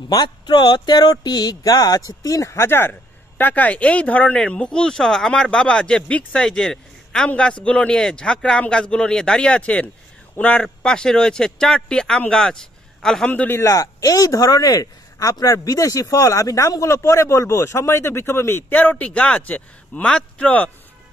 মাত্র 13টি গাছ 3000 টাকায় এই ধরনের মুকুল সহ আমার বাবা যে বিগ সাইজের আম গাছগুলো নিয়ে ঝাঁকড়া আম গাছগুলো নিয়ে দাঁড়িয়ে আছেন, ওনার পাশে রয়েছে 4টি আম গাছ। আলহামদুলিল্লাহ, এই ধরনের আপনার বিদেশি ফল আমি নামগুলো পরে বলবো। সম্মানিত বিক্ষোভী, 13টি গাছ মাত্র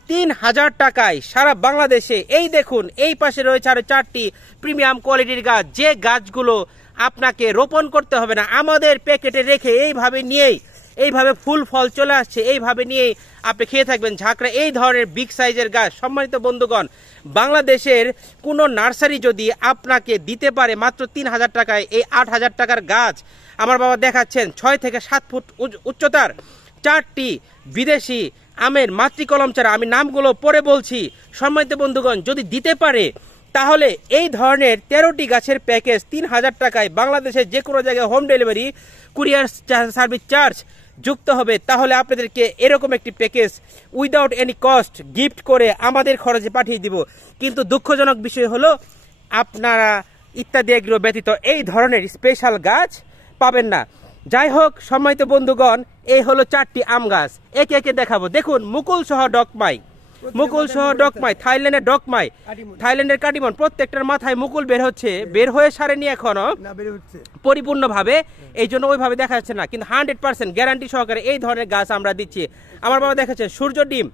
3000 টাকায় সারা বাংলাদেশে। এই দেখুন, এই পাশে রয়েছে আরো 4টি প্রিমিয়াম কোয়ালিটির গাছ, যে গাছগুলো আপনাকে রোপণ করতে হবে না, আমাদের প্যাকেটে রেখে এইভাবে নিয়েই এইভাবে ফুল ফল চলে আসছে, এইভাবে নিয়েই আপনি খেয়ে থাকবেন ঝাঁকড়া এই ধরনের বিগ সাইজের গাছ। সম্মানিত বন্ধুগণ, বাংলাদেশের কোনো নার্সারি যদি আপনাকে দিতে পারে মাত্র 3000 টাকায় এই 8000 টাকার গাছ, আমার বাবা দেখাচ্ছেন 6 থেকে 7 ফুট উচ্চতার 4টি বিদেশি আমের মাতৃকলম চারা, আমি নামগুলো পরে বলছি। সম্মানিত বন্ধুগণ, যদি দিতে পারে তাহলে এই ধরনের 13টি গাছের প্যাকেজ 3000 টাকায় বাংলাদেশের যে কোনো জায়গায় home delivery courier service charge যুক্ত হবে। তাহলে আপনাদেরকে এরকম একটি package without any cost gift করে আমাদের খরচে পাঠিয়ে দিব। কিন্তু দুঃখজনক বিষয় হলো, আপনারা ইত্যাদি এগ্রো ব্যতীত এই ধরনের স্পেশাল গাছ পাবেন না। যাই হোক সম্মানিত বন্ধুগণ, এই হলো 4টি আম গাছ, একে একে দেখাবো। দেখুন, মুকুল সহ ডকমাই, মুকুল সহ ডকমাই, থাইল্যান্ডের ডকমাই, থাইল্যান্ডের কাটিমন, প্রত্যেকটার মাথায় মুকুল বের হচ্ছে, বের হয়ে সারেনি এখনো পরিপূর্ণভাবে, এই জন্য ওইভাবে দেখা যাচ্ছে না। কিন্তু 100% গ্যারান্টি সহকারে এই ধরনের গাছ আমরা দিচ্ছি। আমার বাবা দেখাচ্ছে সূর্য ডিম।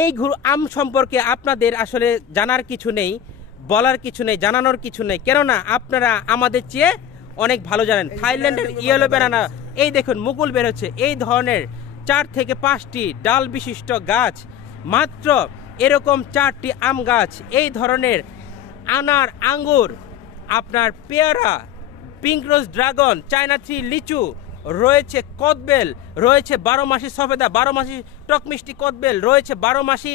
এই আম সম্পর্কে আপনাদের আসলে জানার কিছু নেই, বলার কিছু নেই, জানানোর কিছু নেই, কেননা আপনারা আমাদের চেয়ে অনেক ভালো জানেন। থাইল্যান্ডের ইয়েলো ব্যানানা, এই দেখুন মুকুল বের হচ্ছে। এই ধরনের 4 থেকে 5টি ডাল বিশিষ্ট গাছ, মাত্র এরকম 4টি আম গাছ, এই ধরনের আনার, আঙ্গুর, আপনার পেয়ারা, পিঙ্ক রোজ ড্রাগন, চায়না থ্রি লিচু, রয়েছে কদবেল, রয়েছে 12 মাসি সফেদা, 12 মাসি টক মিষ্টি কদবেল, রয়েছে 12 মাসি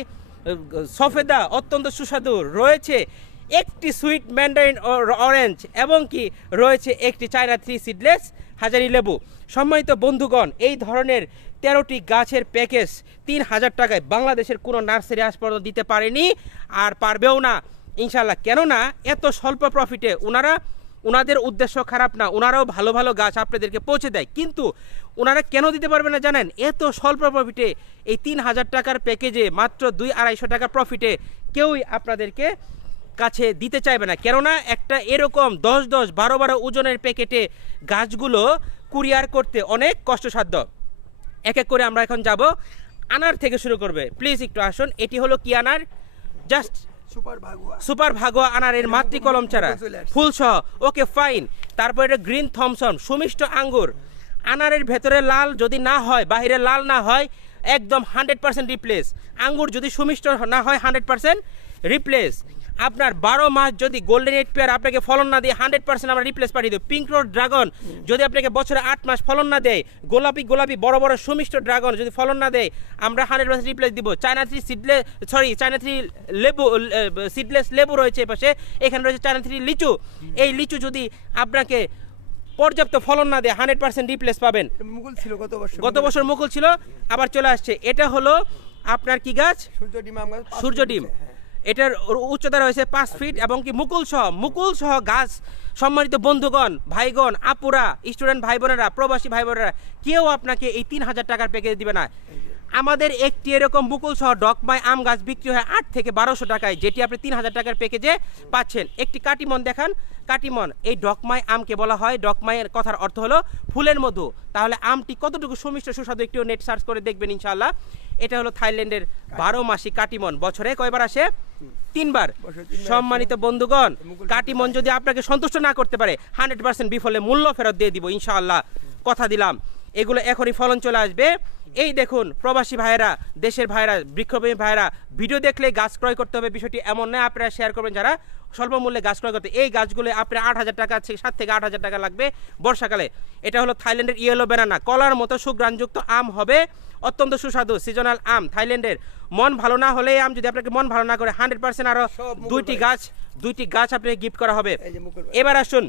সফেদা অত্যন্ত সুস্বাদু, রয়েছে একটি সুইট ম্যান্ডারিন অরেঞ্জ, এবং কি রয়েছে একটি চায়না থ্রি সিডলেস হাজারি লেবু। সম্মানিত বন্ধুগণ, এই ধরনের 13টি গাছের প্যাকেজ 3000 টাকায় বাংলাদেশের কোনো নার্সারি আজ পর্যন্ত দিতে পারেনি, আর পারবেও না ইনশাল্লাহ। কেননা এত স্বল্প প্রফিটে ওনাদের উদ্দেশ্য খারাপ না, ওনারাও ভালো ভালো গাছ আপনাদেরকে পৌঁছে দেয়, কিন্তু ওনারা কেন দিতে পারবে না জানেন? এত স্বল্প প্রফিটে এই 3000 টাকার প্যাকেজে মাত্র 200-250 টাকা প্রফিটে কেউই আপনাদেরকে কাছে দিতে চাইবে না। কেননা একটা এরকম 10-10, 12-12 ওজনের প্যাকেটে গাছগুলো কুরিয়ার করতে অনেক কষ্টসাধ্য। এক এক করে আমরা এখন যাব। আনার থেকে শুরু করবে, প্লিজ একটু আসুন। এটি হলো কি আনার? জাস্ট সুপার ভাগোয়া আনারের মাতৃকলম চারা, ফুল সহ। Okay fine. তারপর এটা গ্রিন থমসন, সুমিষ্ট আঙ্গুর। আনারের ভেতরে লাল যদি না হয়, বাহিরে লাল না হয়, একদম 100% রিপ্লেস। আঙ্গুর যদি সুমিষ্ট না হয়, 100% রিপ্লেস। আপনার 12 মাস যদি গোল্ডেন এইট পেয়ার আপনাকে ফলন না দিয়ে 100% আমরা রিপ্লেস পাঠিয়ে দেব। পিঙ্ক রোড ড্রাগন যদি আপনাকে বছরে 8 মাস ফলন না দেয়, গোলাপি বড় বড় সুমিষ্ট ড্রাগন যদি ফলন না দেয়, আমরা 100% রিপ্লেস দিব। চায়না থ্রি চায়না থ্রি লেবু, সিডলেস লেবু রয়েছে এপাশে, এখানে রয়েছে চায়না থ্রি লিচু। এই লিচু যদি আপনাকে পর্যাপ্ত ফলন না দেয়, 100% রিপ্লেস পাবেন। গত বছর মুকুল ছিল, আবার চলে আসছে। এটা হলো আপনার কি গাছ? সূর্য ডিম। এটার উচ্চতা রয়েছে 5 ফিট, এবং কি মুকুল সহ গাছ। সম্মানিত বন্ধুগণ, ভাইগণ, আপুরা, স্টুডেন্ট ভাই বোনেরা, প্রবাসী ভাই বোনেরা, কেউ আপনাকে এই 3000 টাকার প্যাকেজ দিবে না। আমাদের একটি এরকম মুকুল সহ ডকমাই আম গাছ বিক্রি হয় 8 থেকে 1200 টাকায়, যেটি আপনি 3000 টাকার প্যাকেজে পাচ্ছেন। একটি কাটিমন দেখান। কাটিমন, এই ডকমাই আমকে বলা হয়, ডকমাইয়ের কথার অর্থ হলো ফুলের মধু। তাহলে আমটি কতটুকু সুমিষ্ট সুস্বাদু একটু নেট সার্চ করে দেখবেন ইনশাআল্লাহ। এটা হলো থাইল্যান্ডের 12 মাসি কাটিমন। বছরে কয়বার আসে? 3 বার। সম্মানিত বন্ধুগণ, কাটিমন যদি আপনাকে সন্তুষ্ট না করতে পারে, 100% বিফলে মূল্য ফেরত দিয়ে দিব ইনশাআল্লাহ, কথা দিলাম। এগুলো এখনই ফলন চলে আসবে। এই দেখুন প্রবাসী ভাইয়েরা, দেশের ভাইয়েরা, বৃক্ষপ্রেমী ভাইয়েরা, ভিডিও দেখলে গাছ ক্রয় করতে হবে বিষয়টি এমন নয়। আপনারা শেয়ার করবেন যারা স্বল্প মূল্যে গাছ ক্রয় করতে। এই গাছগুলো আপনার 8000 টাকা, 7 থেকে 8000 টাকা লাগবে বর্ষাকালে। এটা হলো থাইল্যান্ডের ইয়েলো ব্যানানা, কলার মতো সুগ্রাণযুক্ত আম হবে, অত্যন্ত সুস্বাদু সিজনাল আম থাইল্যান্ডের। মন ভালো না হলে আম যদি আপনাকে মন ভালো না করে, 100% আরো 2টি গাছ আপনাকে গিফট করা হবে। এবার আসুন,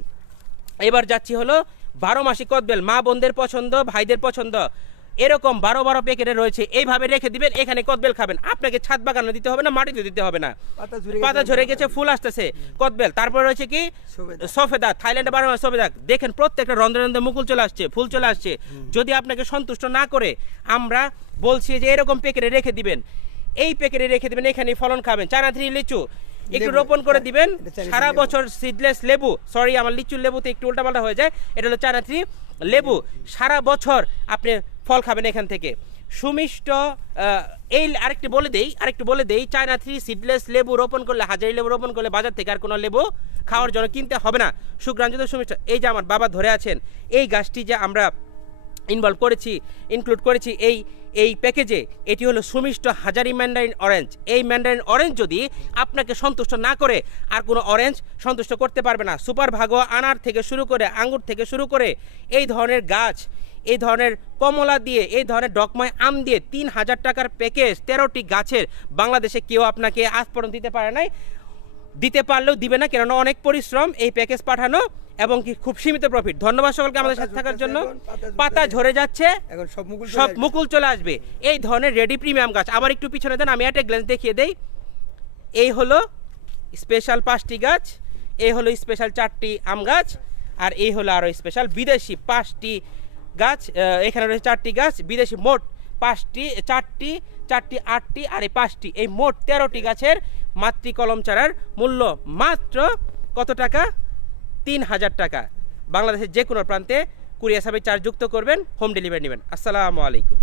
এবার যাচ্ছি হলো 12 মাসি কদবেল, মা বোনদের পছন্দ, ভাইদের পছন্দ। এরকম 12 প্যাকেটে রয়েছে, এইভাবে রেখে দিবেন। এখানে কদবেল খাবেন, আপনাকে ছাদ বাগানো দিতে হবে না, মাটিতে দিতে হবে না। পাতা ঝরে গেছে, ফুল আসতেছে, কদবেল। তারপর রয়েছে কি সফেদা, থাইল্যান্ডে 12 মাস সফেদা। দেখেন প্রত্যেকটা রন্ধ্রে রন্ধ্রে মুকুল চলে আসছে, ফুল চলে আসছে। যদি আপনাকে সন্তুষ্ট না করে, আমরা বলছি যে এরকম প্যাকেটে রেখে দিবেন, এই প্যাকেটে রেখে দিবেন, এখানে ফলন খাবেন। চায়না থ্রি লিচু একটু রোপণ করে দিবেন, সারা বছর সিডলেস লেবু, সরি আমার লিচুর লেবুতে একটু উল্টাপাল্টা হয়ে যায়, এটা হলো চায়না থ্রি লেবু, সারা বছর আপনি ফল খাবেন এখান থেকে। সুমিষ্ট এই আরেকটু বলে দেই চায়না থ্রি সিডলেস লেবু রোপণ করলে, হাজারি লেবু রোপণ করলে বাজার থেকে আর কোনো লেবু খাওয়ার জন্য কিনতে হবে না। সুগ্রাঞ্জিত সুমিষ্ট, এই যে আমার বাবা ধরে আছেন, এই গাছটি যে আমরা ইনক্লুড করেছি এই প্যাকেজে, এটি হলো সুমিষ্ট হাজারি ম্যান্ডারিন অরেঞ্জ। এই ম্যান্ডারিন অরেঞ্জ যদি আপনাকে সন্তুষ্ট না করে, আর কোনো অরেঞ্জ সন্তুষ্ট করতে পারবে না। সুপার ভাগো আনার থেকে শুরু করে, আঙ্গুর থেকে শুরু করে, এই ধরনের গাছ, এই ধরনের কমলা দিয়ে, এই ধরনের ডকময় আম দিয়ে 3000 টাকার প্যাকেজ 13টি গাছের বাংলাদেশে কেউ আপনাকে আজ পর্যন্ত দিতে পারে নাই, দিতে পারলেও দিবে না, কেননা অনেক পরিশ্রম এই প্যাকেজ পাঠানো এবং কি খুব সীমিত প্রফিট। ধন্যবাদ সকলকে আমাদের সাথে থাকার জন্য। পাতা ঝরে যাচ্ছে, এখন সব মুকুল চলে আসবে। এই ধরনের রেডি প্রিমিয়াম গাছ। আবার একটু পিছনে দেন, আমি একটা গ্ল্যান্স দেখিয়ে দেই। এই হলো স্পেশাল 5টি গাছ, এই হলো স্পেশাল 4টি আম গাছ, আর এই হলো আরো স্পেশাল বিদেশি 5টি গাছ। এখানে রয়েছে 4টি গাছ, বিদেশি মোট 5টি, 4টি 8টি আর এই 5টি, এই মোট 13টি গাছের মাতৃ কলম চারার মূল্য মাত্র কত টাকা? 3000 টাকা। বাংলাদেশের যে কোনো প্রান্তে কুরিয়ার সার্ভিস চার্জ যুক্ত করবেন, হোম ডেলিভারি নেবেন। আসসালামু আলাইকুম।